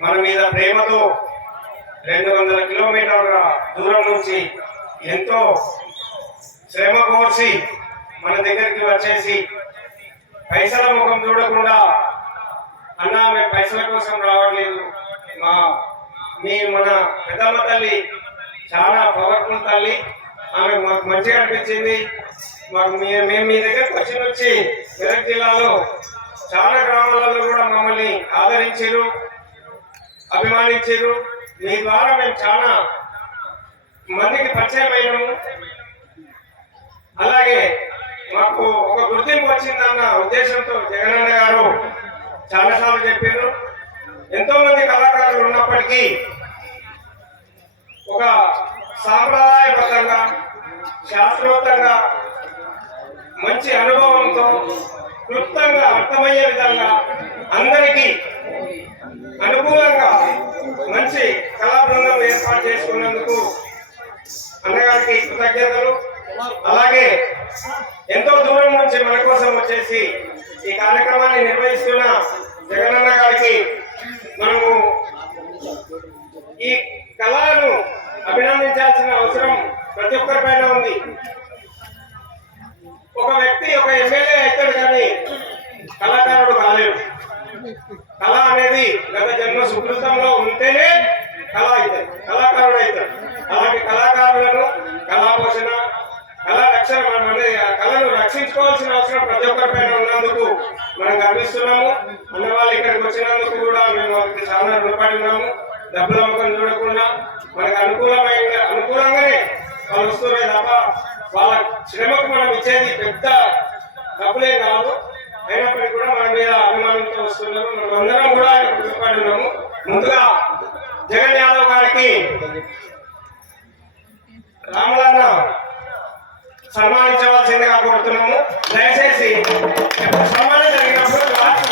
మన మీద ప్రేమతో రెండు వందల కిలోమీటర్ల దూరం నుంచి ఎంతో శ్రమ కోర్చి మన దగ్గరికి వచ్చేసి పైసల ముఖం చూడకుండా అన్నా మేము పైసల కోసం రావట్లేదు. మా మీ మన పెద్దమ్మ తల్లి చాలా పవర్ఫుల్ తల్లి. ఆమె మాకు మంచిగా అనిపించింది. మాకు మీ మేము మీ దగ్గరకు వచ్చి వచ్చి మెదక్ జిల్లాలో చాలా గ్రామాలలో కూడా మమ్మల్ని ఆదరించారు. అభిమానించారు. మీ ద్వారా మేము చాలా మందికి పరిచయం అయినాము అలాగే మాకు ఒక గుర్తింపు వచ్చిందన్న ఉద్దేశంతో జగనన్న గారు చాలాసార్లు చెప్పారు. ఎంతో మంది కళాకారులు ఉన్నప్పటికీ ఒక సాంప్రదాయబద్ధంగా శాస్త్రోక్తంగా మంచి అనుభవంతో క్లుప్తంగా అర్థమయ్యే విధంగా అందరికీ అన్నగారికి కృతజ్ఞతలు. అలాగే ఎంతో దూరం నుంచి మన కోసం వచ్చేసి ఈ కార్యక్రమాన్ని నిర్వహిస్తున్న జగనన్న గారికి మనము ఈ కళలను అభినందించాల్సిన అవసరం ప్రతి ఒక్కరిపైన ఉంది. ఒక వ్యక్తి ఒక ఎమ్మెల్యే అవుతాడు కానీ కళాకారుడు కాలేడు. కళ అనేది గత జన్మ సుకృతంలో ఉంటేనే కళ అవుతాడు కళాకారుడు అవుతాడు. చెప్పుకోవాల్సిన అవసరం ప్రతి ఒక్కరిపైన ఉన్నందుకు మనం గర్విస్తున్నాము. అన్న వాళ్ళు ఇక్కడికి వచ్చినందుకు కూడా మేము వారికి చాలా రుణపడి ఉన్నాము డబ్బుల ముఖం చూడకుండా మనకు అనుకూలమైన అనుకూలంగానే వాళ్ళు వస్తున్నాయి తప్ప వాళ్ళ శ్రమకు మనం ఇచ్చేది పెద్ద డబ్బులే కాదు. అయినప్పటికీ కూడా మన మీద అభిమానంతో వస్తున్నాము. మనం అందరం కూడా ఆయన ఉన్నాము. ముందుగా జగన్ యాదవ్ గారికి రామలన్న సన్మానించవలసిందిగా కోరుతున్నాము దయచేసి ఎప్పుడు సన్మానం జరిగినప్పుడు రాష్ట్ర